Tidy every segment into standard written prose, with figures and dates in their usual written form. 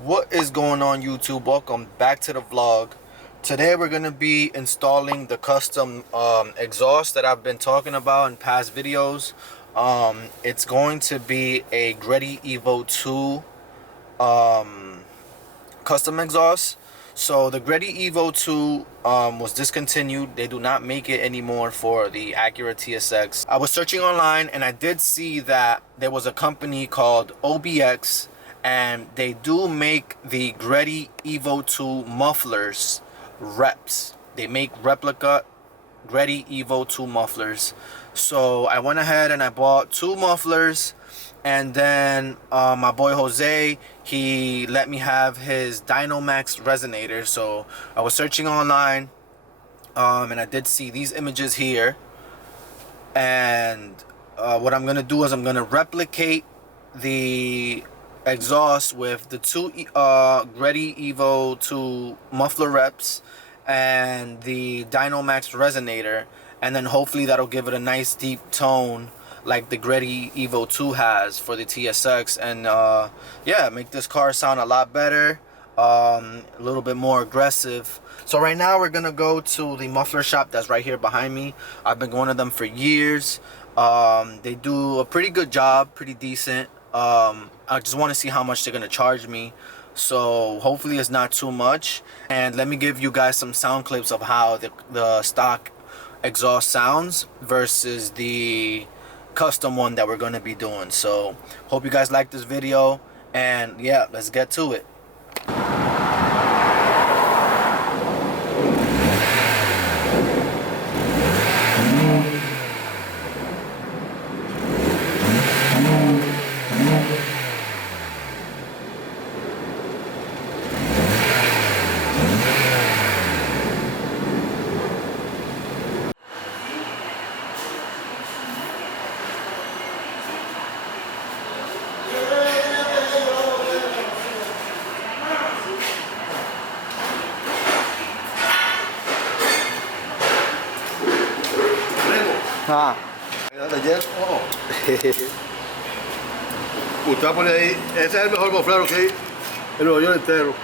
What is going on, YouTube? Welcome back to the vlog. Today we're going to be installing the custom exhaust that I've been talking about in past videos. It's going to be a Greddy Evo 2 custom exhaust. So the Greddy Evo 2 was discontinued. They do not make it anymore for the ACURA TSX. I was searching online and I did see that there was a company called OBX, and they do make the Greddy Evo 2 mufflers reps. They make replica Greddy Evo 2 mufflers. So I went ahead and I bought 2 mufflers, and then my boy Jose, he let me have his Dynamax resonator. So I was searching online and I did see these images here, and what I'm gonna do is I'm gonna replicate the exhaust with the 2 Greddy Evo 2 muffler reps and the Dynamax resonator, and then hopefully that'll give it a nice deep tone like the Greddy Evo 2 has for the TSX, and yeah, make this car sound a lot better, a little bit more aggressive. So right now we're gonna go to the muffler shop that's right here behind me. I've been going to them for years. They do a pretty good job, pretty decent. I just want to see how much they're gonna charge me, so hopefully it's not too much. And let me give you guys some sound clips of how the stock exhaust sounds versus the custom one that we're going to be doing. So hope you guys like this video, and yeah, let's get to it. Ah. Ayer, usted va a poner ahí, ese es el mejor moflero que hay en Nueva York entero.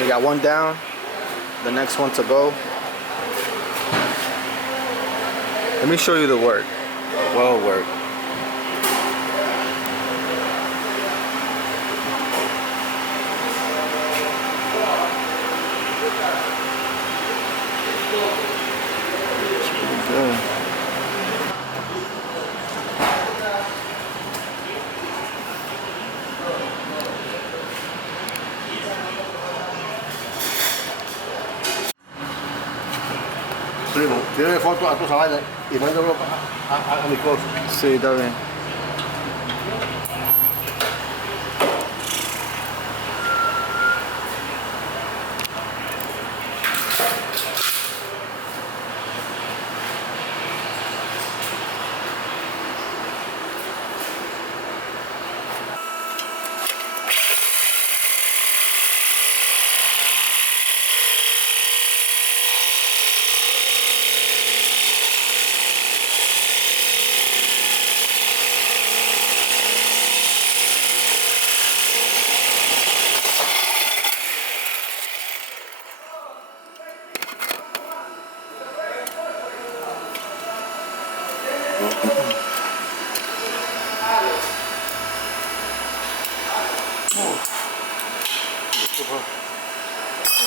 We got one down, the next one to go. Let me show you the work. Well work. Good. Primo, tiene foto a tu esa vaina y mándalo a mi cosa. Sí, está bien.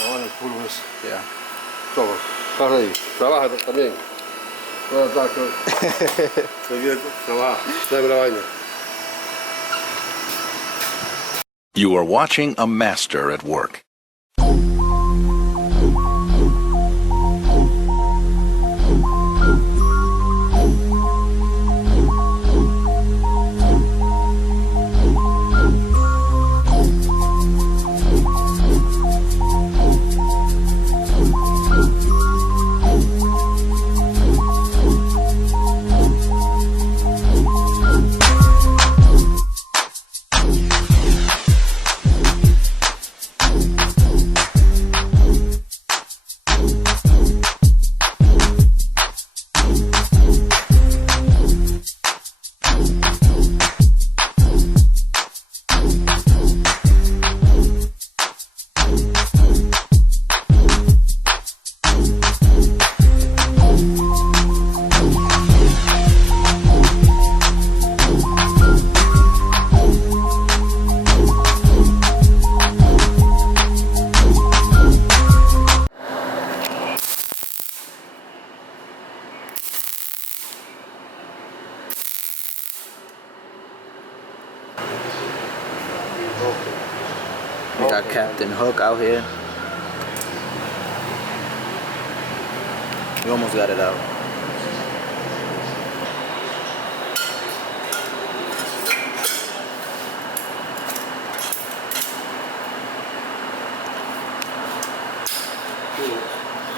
Ahora el pulvers. Yeah. Toma, para ahí. Trabaja también. Trabaja. Dame la vaina. You are watching a master at work. We got Captain Hook out here. We almost got it out.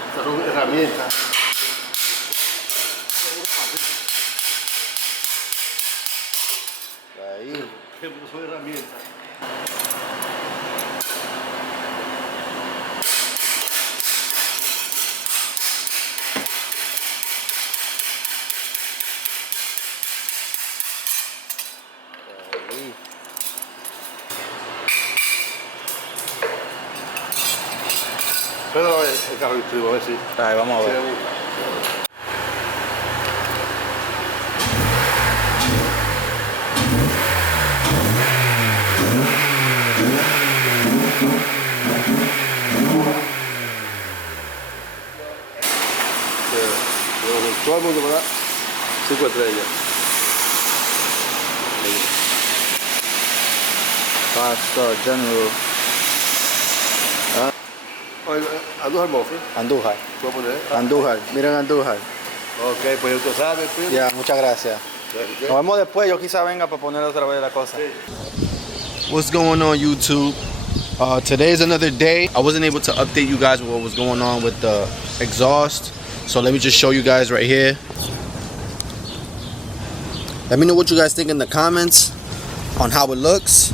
Estas son herramientas. Ahí. Son herramientas. Pero el carro distribuido, a ver si. Ahí, vamos a ver. Todo el mundo, ¿verdad? 5 estrellas. Five-star General. Andújar Mofre. Andújar. ¿Puedo poner? Andújar. Miren Andújar. Ok, pues usted sabe, primo. Ya, muchas gracias. Nos vemos después. Yo quizá venga para poner otra vez la cosa. What's going on, YouTube? Today is another day. I wasn't able to update you guys with what was going on with the exhaust, so let me just show you guys right here. Let me know what you guys think in the comments on how it looks.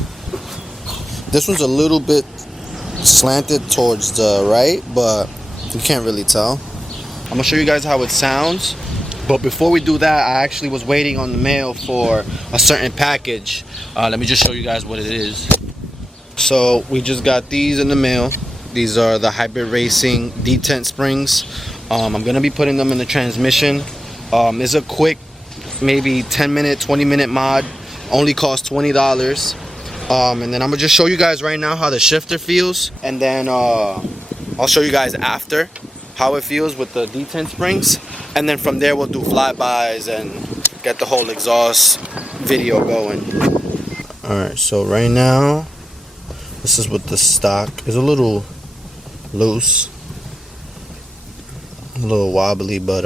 This one's a little bit slanted towards the right, but you can't really tell. I'm gonna show you guys how it sounds, but before we do that, I actually was waiting on the mail for a certain package. Let me just show you guys what it is. So we just got these in the mail. These are the Hybrid Racing Detent springs. I'm gonna be putting them in the transmission. It's a quick, maybe 10-minute, 20-minute mod. Only costs $20. And then I'm gonna just show you guys right now how the shifter feels, and then I'll show you guys after how it feels with the detent springs, and then from there we'll do flybys and get the whole exhaust video going. Alright, so right now this is with the stock. It's a little loose, a little wobbly, but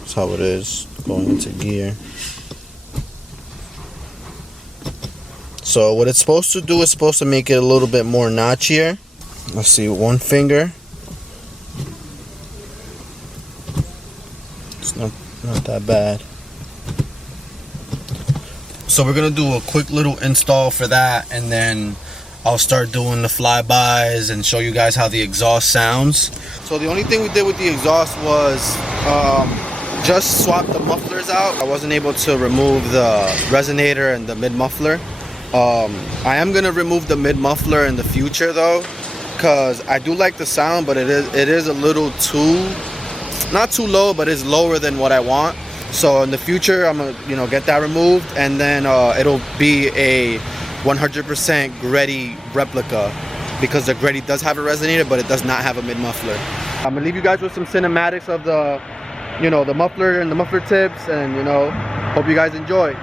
that's how it is going into gear. So what it's supposed to do is supposed to make it a little bit more notchier. Let's see, one finger. It's not that bad. So we're gonna do a quick little install for that, and then I'll start doing the flybys and show you guys how the exhaust sounds. So the only thing we did with the exhaust was just swap the mufflers out. I wasn't able to remove the resonator and the mid muffler. I am gonna remove the mid muffler in the future though, because I do like the sound, but it is a little too not too low, but it's lower than what I want. So in the future, I'm gonna, you know, get that removed, and then it'll be a 100% Greddy replica, because the Greddy does have a resonator, but it does not have a mid muffler. I'm gonna leave you guys with some cinematics of the, you know, the muffler and the muffler tips, and you know, hope you guys enjoy.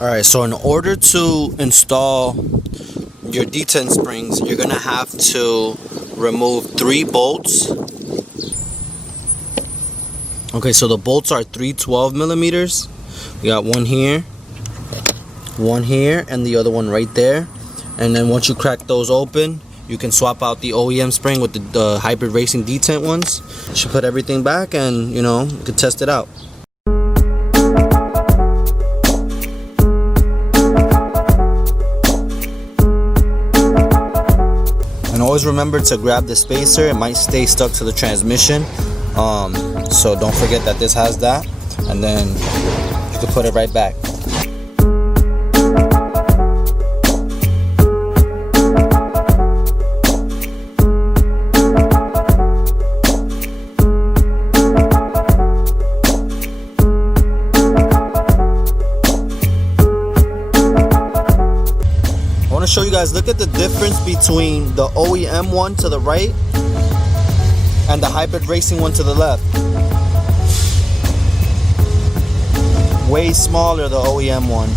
Alright, so in order to install your detent springs, you're gonna have to remove 3 bolts. Okay, so the bolts are 3 12mm. We got one here, and the other one right there. And then once you crack those open, you can swap out the OEM spring with the hybrid racing detent ones. You should put everything back, and you know, you can test it out. And always remember to grab the spacer. It might stay stuck to the transmission, so don't forget that this has that, and then you can put it right back. Show you guys, look at the difference between the OEM one to the right and the hybrid racing one to the left. Way smaller, the OEM one.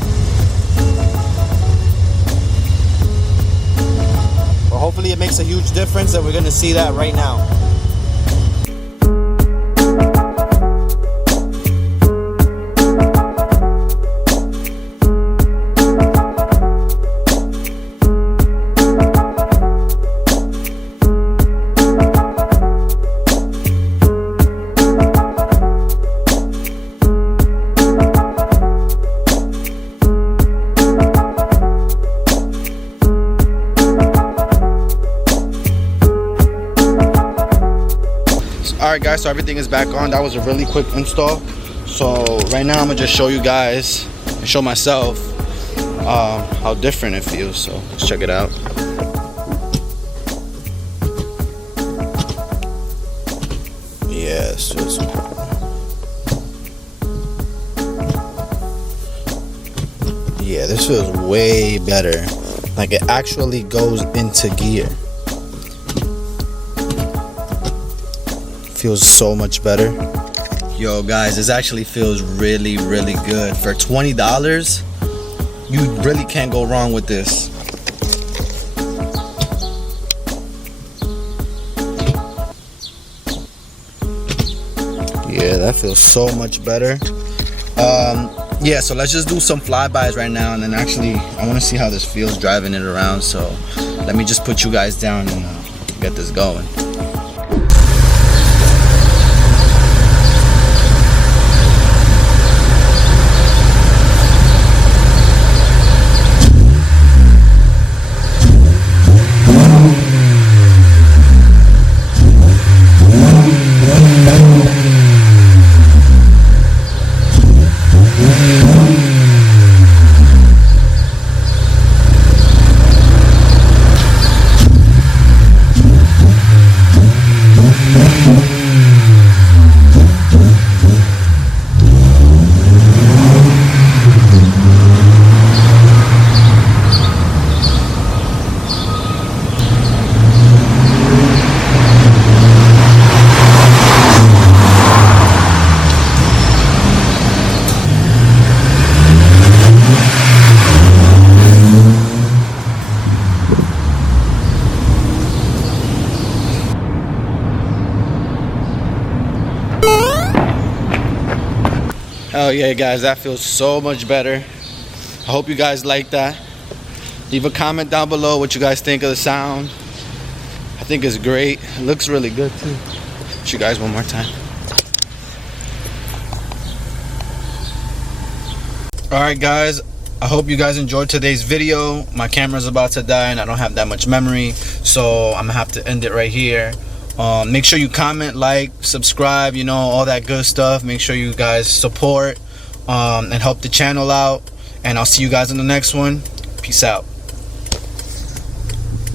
But hopefully it makes a huge difference, and we're gonna see that right now. Alright guys, so everything is back on. That was a really quick install. So right now I'm gonna just show you guys and show myself how different it feels. So let's check it out. Yeah, yeah, this feels way better. Like it actually goes into gear. Feels so much better. Yo guys, this actually feels really good. For $20, you really can't go wrong with this. Yeah, that feels so much better. Yeah, so let's just do some flybys right now, and then actually I want to see how this feels driving it around. So let me just put you guys down and get this going. Hell yeah, guys, that feels so much better. I hope you guys like that. Leave a comment down below what you guys think of the sound. I think it's great. It looks really good too. Show you guys one more time. Alright guys, I hope you guys enjoyed today's video. My camera's about to die and I don't have that much memory, so I'm gonna have to end it right here. Make sure you comment, like, subscribe, you know, all that good stuff. Make sure you guys support and help the channel out, and I'll see you guys in the next one. Peace out.